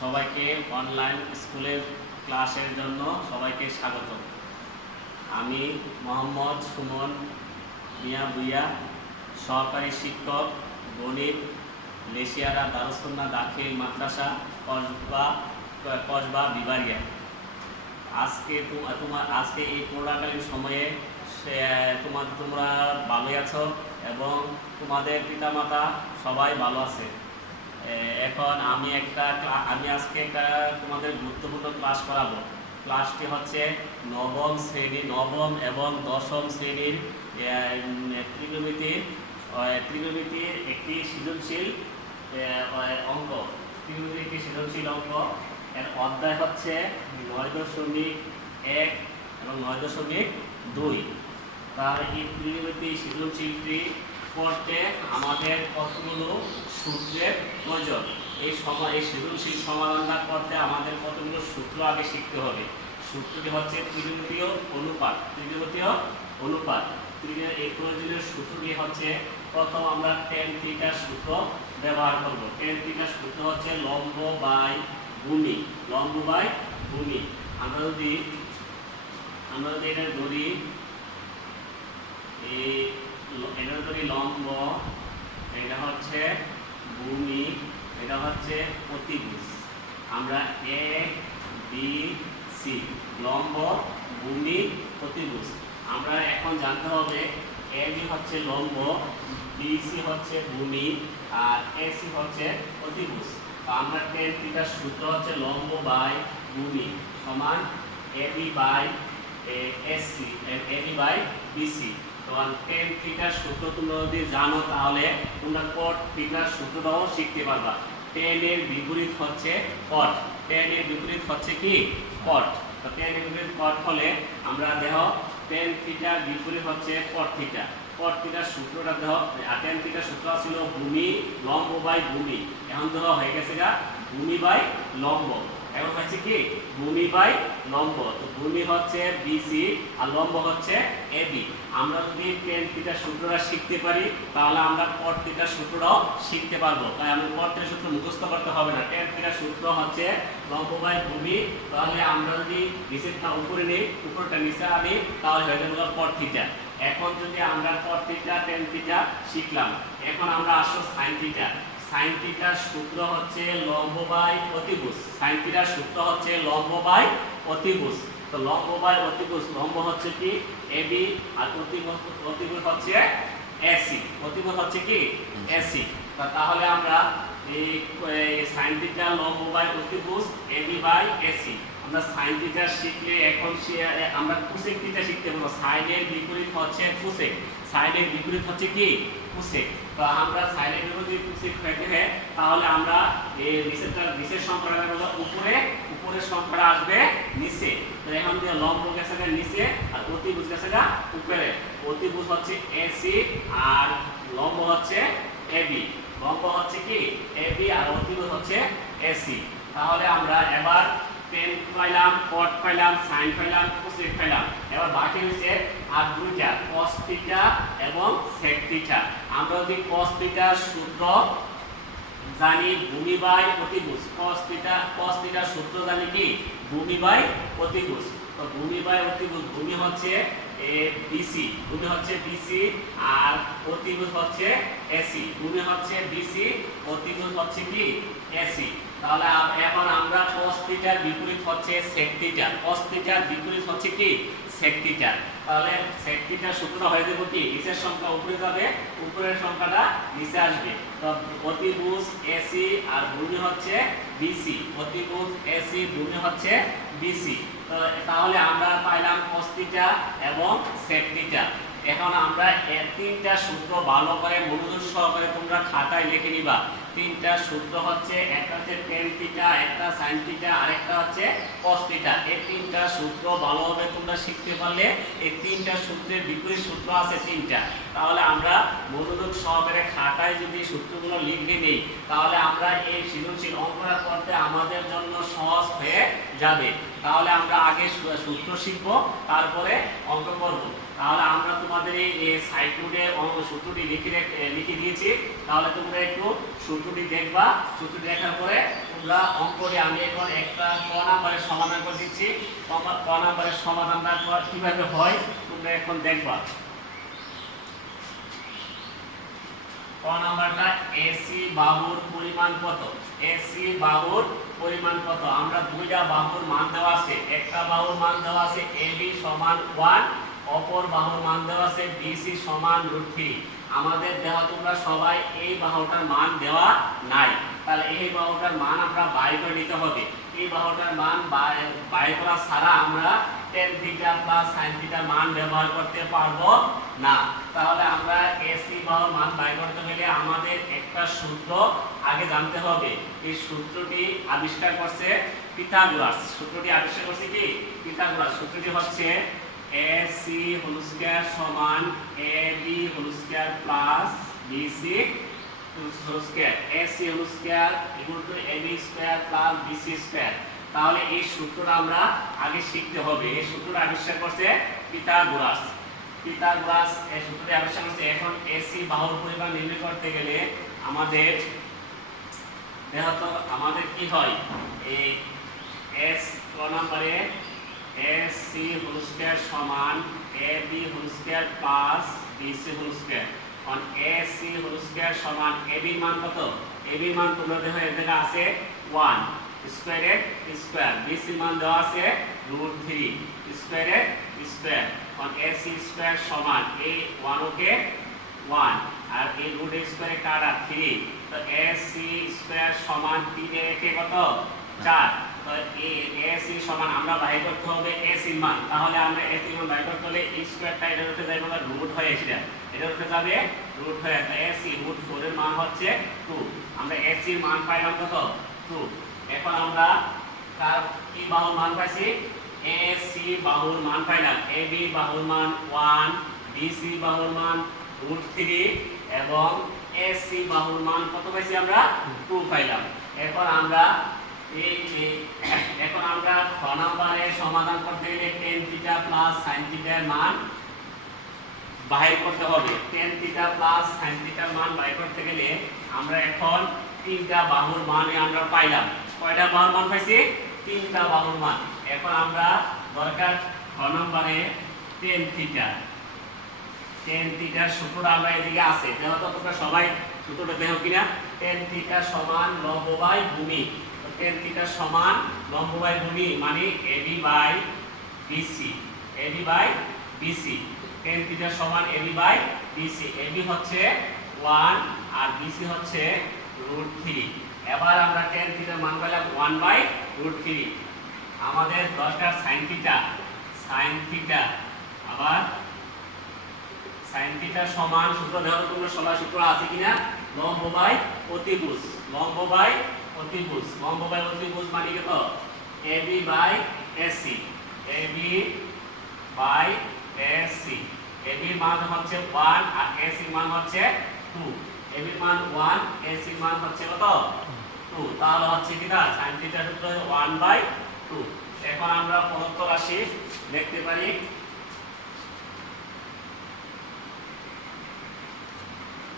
সবাইকে অনলাইন স্কুলের ক্লাসের জন্য সবাইকে স্বাগত। আমি মোহাম্মদ সুমন মিয়া ভুইয়া, সহকারী শিক্ষক গণিত, লেশিয়ারা দারুসুন্নাহ দাখিল মাদ্রাসা কসবা বিবারিয়া। আজকে এই করোনাকালীন সময়ে তোমরা ভালোই আছো এবং তোমাদের পিতামাতা সবাই ভালো আছে। এখন আমি আজকে একটা তোমাদের গুরুত্বপূর্ণ ক্লাস করাবো। ক্লাসটি হচ্ছে নবম এবং দশম শ্রেণীর ত্রিকোণমিতির একটি সৃজনশীল অঙ্ক। এর অধ্যায় হচ্ছে 9.1 এবং 9.2। তার এই ত্রিকোণমিতির সৃজনশীলটি করতে আমাদের কতগুলো সূত্রের প্রয়োজন। এই সৃজনশীল সমাধানটা করতে আমাদের কতগুলো সূত্র আগে শিখতে হবে। সূত্রটি হচ্ছে ত্রিকোণমিতীয় অনুপাত। এই প্রয়োজনীয় সূত্রটি হচ্ছে, প্রথম আমরা tan থিটার সূত্র ব্যবহার করব। tan থিটার সূত্র হচ্ছে লম্ব বাই ভূমি। আমরা যদি এটা ধরি, লম্ব, এটা হচ্ছে ভূমি, এটা হচ্ছে অতিভুজ। আমরা এ বি সি, লম্ব, ভূমি, অতিভুজ। আমরা এখন জানতে হবে এ বি হচ্ছে লম্ব, বি সি হচ্ছে ভূমি, আর এ সি হচ্ছে অতিভুজ। তো আমরা tan থিটার সূত্র হচ্ছে লম্ব বাই ভূমি সমান A B by AC, A B by BC. tan থিটার সূত্র তোমরা যদি জানো তাহলে তোমরা cot থিটার সূত্রটাও শিখতে পারবা। tan এর বিপরীত হচ্ছে cot। tan এর বিপরীত হচ্ছে কি? cot। তো tan এর বিপরীত cot হলে আমরা দেখো tan থিটার বিপরীত হচ্ছে cot থিটা। cot থিটার সূত্রটা দেখো, tan থিটার সূত্র ছিল ভূমি লম্ব বাই ভূমি। এখন ধরো হয়ে গেছে গা ভূমি বাই লম্ব। এখন হচ্ছে কি? ভূমি বাই লম্ব। তো ভূমি হচ্ছে বিসি আর লম্ব হচ্ছে এবি। আমরা যদি tan থিটার সূত্রটা শিখতে পারি তাহলে আমরা cot থিটার সূত্রটাও শিখতে পারবো। তাই আমরা cot থিটার সূত্র মুখস্থ করতে হবে না। tan থিটার সূত্র হচ্ছে লম্ব বাই ভূমি। তাহলে আমরা যদি নিচেরটা উপরে নেই, উপরটা নিচে আনি, তাহলে হয়ে যাবে cot থিটা। এখন যদি আমরা cot থিটা tan থিটা শিখলাম, এখন আমরা আসো sin থিটা। sin থিটার সূত্র হচ্ছে লম্ব বাই অতিভুজ। sin থিটার সূত্র হচ্ছে লম্ব বাই অতিভুজ। তো লম্ব বাই অতিভুজ, লম্ব হচ্ছে কি? এবি, আর অতিভুজ হচ্ছে এসি। অতিভুজ হচ্ছে কি? এসি। তাহলে আমরা এই sin থিটা লম্ব বাই অতিভুজ এবি বাই এসি। আমরা sin থিটা শিখলে এখন আমরা কোসেক থিটা শিখতে পারবো। sin এর বিপরীত হচ্ছে কোসেক। sin এর বিপরীত হচ্ছে কি? কোসেক। তো আমরা sin এর বিপরীত কোসেক পেতে তাহলে আমরা এই নিচের সংখ্যাটা করব উপরে, উপরের সংখ্যাটা আসবে নিচে। তো এখন দিয়ে লম্ব গেছে নিচে আর অতিভুজ গেছে উপরে। অতিভুজ হচ্ছে এসি আর লম্ব হচ্ছে এবি। লম্ব হচ্ছে কি? এবি আর অতিভুজ হচ্ছে এসি। তাহলে আমরা এবার tan পাইলাম, cot পাইলাম, sin পাইলাম, cosec পাইলাম। এবার বাকি হচ্ছে আর দুইটা, cos থিটা এবং sec থিটা। আমরা যদি cos থিটার সূত্র জানি ভূমি বাই অতিভুজ। cos থিটার সূত্র জানি কি? ভূমি বাই অতিভুজ। তো ভূমি বাই অতিভুজ, ভূমি হচ্ছে বিসি, ভূমি হচ্ছে বিসি আর অতিভুজ হচ্ছে এসি। ভূমি হচ্ছে বিসি, অতিভুজ হচ্ছে কি? এসি। তাহলে এখন আমরা cos থিটার বিপরীত হচ্ছে sec থিটা। cos থিটার বিপরীত হচ্ছে কি? sec theta. তাহলে sec থিটার সূত্র হয়ে যাবে কি? নিচের সংখ্যা উপরে যাবে, উপরের সংখ্যাটা নিচে আসবে। তো অতিভুজ এসি আর ভূমি হচ্ছে বিসি। অতিভুজ এসি, ভূমি হচ্ছে বিসি। তো তাহলে আমরা পাইলাম cos থিটা এবং sec থিটা। এখন আমরা এই তিনটা সূত্র ভালো করে মনোযোগ সহকারে তোমরা খাতায় লিখে নিবা। তিনটা সূত্র হচ্ছে, একটা হচ্ছে tan থিটা, একটা sin থিটা আর একটা হচ্ছে cos থিটা। এই তিনটা সূত্র ভালোভাবে তোমরা শিখতে পারলে, এই তিনটা সূত্রের বিপরীত সূত্র আছে তিনটা। তাহলে আমরা মনোযোগ সহকারে খাতায় যদি সূত্রগুলো লিখে নেই তাহলে আমরা এই সৃজনশীল অঙ্কটা করতে আমাদের জন্য সহজ হয়ে যাবে। তাহলে আমরা আগে সূত্র শিখব, তারপরে অঙ্ক করব। তাহলে আমরা তোমাদের এই সাইড নোটে সূত্রটি লিখে দিয়েছি। তাহলে তোমরা একটু সূত্রটি দেখবা। সূত্রটি দেখার পরে তোমরা অঙ্কটি আমি এখন একটা ক নাম্বারের সমাধান করে দিচ্ছি। ক নাম্বারের সমাধানটা কিভাবে হয় তোমরা এখন দেখবা। ক নাম্বারটা এসি বাহুর পরিমাণ কত? এসি বাহুর পরিমাণ কত? আমরা দুইটা বাহুর মান দেওয়া আছে। একটা বাহুর মান দেওয়া আছে এবি সমান 1, অপর বাহুর মান দেওয়া আছে বিসি সমান √3। আমাদের দেওয়া তোমরা সবাই এই বাহুটার মান দেওয়া নাই। তাহলে এই বাহুটার মান আমরা বাই করে নিতে হবে। এই বাহুটার মান বাই করা ছাড়া আমরা tan থিটা প্লাস sin থিটার মান ব্যবহার করতে পারবো না। তাহলে আমরা এসি বাহুর মান বাই করতে গেলে আমাদের একটা সূত্র আগে জানতে হবে। এই সূত্রটি আবিষ্কার করছে পিথাগোরাস। সূত্রটি আবিষ্কার করছে কি? পিথাগোরাস। সূত্রটি হচ্ছে AC হোল স্কয়ার সমান AB whole square plus BC whole square. AC whole square equal to AB square plus BC square. তাহলে এই সূত্রটা আমরা আগে শিখতে হবে। এই সূত্রটা আবিষ্কার করছে পিথাগোরাস। পিথাগোরাস এই সূত্রটি আবিষ্কার করছে। এখন AC বাহুর পরিমাণ নির্ণয় করতে গেলে আমাদের দেখো তো আমাদের কি হয়, এই S ক নম্বরে AC হোল স্কয়ার সমান AB whole square plus BC whole square. On AC whole square সমান AB মান কত? AB মান তোমরা দেখো এর জায়গা আছে 1 স্কয়ারের স্কয়ার। BC মান দেওয়া আছে √3 স্কয়ারের স্কয়ার। অন AC স্কয়ার সমান এই 1 ওকে 1 আর এই √a স্কয়ারে কাটা 3। তো AC স্কয়ার সমান 3 এর একে কত? 4। তো AC সমান আমরা বাই করতে হবে AC মান। তাহলে আমরা AC মান বাই করতে হলে এই স্কয়ারটা এর উপরে যাবে রুট হয়ে এসে এটার উপরে যাবে রুট হয়ে। তো AC √4 এর মান হচ্ছে 2। আমরা AC এর মান পাইলাম কত? 2। এখন আমরা তার কি বাহুর মান পাইছি? AC বাহুর মান পাইলাম। AB বাহুর মান 1, BC বাহুর মান √3 এবং AC বাহুর মান কত পাইছি আমরা? 2 পাইলাম। এখন আমরা খ নম্বরে সমাধান করতে গেলে tan থিটা প্লাস sin থিটার মান বাহির করতে হবে। tan থিটা প্লাস sin থিটার মান বাহির করতে গেলে আমরা এখন তিনটা বাহুর মানে আমরা পাইলাম। কয়টা বাহুর মান পাইছি? তিনটা বাহুর মান। এখন আমরা দরকার খ নম্বরে tan থিটার সূত্রটা আমরা এদিকে আছে। দেখো তো তোমরা সবাই সূত্রটা দেখো কিনা। tan থিটা সমান লম্ব বাই ভূমি। tan থিটা সমান লম্ব বাই ভূমি মানে AB by BC। AB by BC। tan theta সমান AB বাই BC। AB হচ্ছে 1 আর BC হচ্ছে √3। এবার আমরা tan থিটার মান পেলাম 1/√3। আমাদের দরকার sin থিটা। আবার sin থিটা সমান সূত্র দেখো তোমরা সবাই সূত্র আছে কিনা? লম্ব বাই অতিভুজ। লম্ব বাই অতিভুজ মানে কত? AB by AC। AB by AC। AB মান হচ্ছে 1 আর AC মান হচ্ছে 2। AB মান 1, AC মান হচ্ছে কত? 2। তাহলে হচ্ছে কিনা sin থিটা সূত্র 1/2। এখন আমরা প্রদত্ত রাশি লিখতে পারি।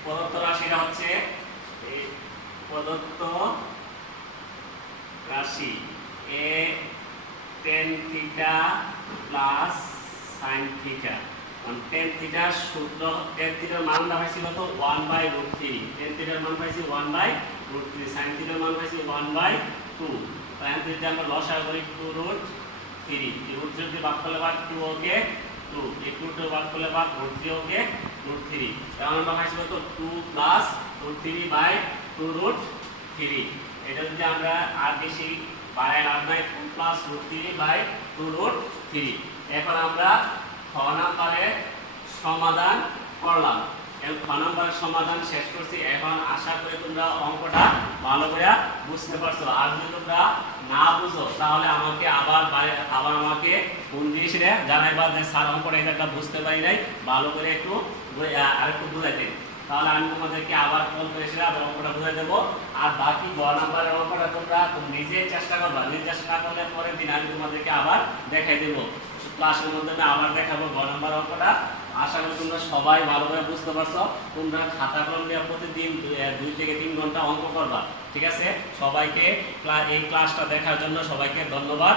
প্রদত্ত রাশিটা হচ্ছে এই প্রদত্ত রাশি a tan theta plus sin theta. tan থিটার সূত্র tan থিটার মান পাইছি কত? 1/√3। tan থিটার মান পাইছি 1/√3। sin থিটার মান পাইছি 1/2। tan থিটা আমরা লসাগু করি 2√3। এই √3 দিয়ে ভাগ করলে পাই 2 ওকে 2। এই 2 তে ভাগ করলে পাই √3 ওকে √3। তাহলে আমরা পাইছি কত? 2 প্লাস √3/2√3। এটা যদি আমরা আর বেশি বাড়াই লাভ নাই, 2 প্লাস √3/2√3। এখন আমরা খ নম্বরের সমাধান করলাম। এবং খ নম্বরের সমাধান শেষ করছি। এখন আশা করি তোমরা অঙ্কটা ভালো করে বুঝতে পারছো। আর যদি তোমরা না বুঝো তাহলে আমাকে আবার আমাকে ফোন দিয়ে এসে জানাইবা যে স্যার অঙ্কটা এটা বুঝতে পারি নাই, ভালো করে একটু আরেকটু বুঝাইতে। তাহলে আমি তোমাদেরকে আবার ফোন করে এসে আবার অঙ্কটা বুঝাই দেবো। আর বাকি গ নাম্বারের অঙ্কটা তোমরা নিজে চেষ্টা করবা, নিজে চেষ্টা না করলে পরের দিন আমি তোমাদেরকে আবার দেখাই দেব, ক্লাসের মধ্যে আমি আবার দেখাবো গ নাম্বার অঙ্কটা। আশা করি তোমরা সবাই ভালোভাবে বুঝতে পারছো। তোমরা খাতা কলম নিয়ে প্রতিদিন 2 থেকে 3 ঘন্টা অঙ্ক করবা, ঠিক আছে? সবাইকে এই ক্লাসটা দেখার জন্য সবাইকে ধন্যবাদ।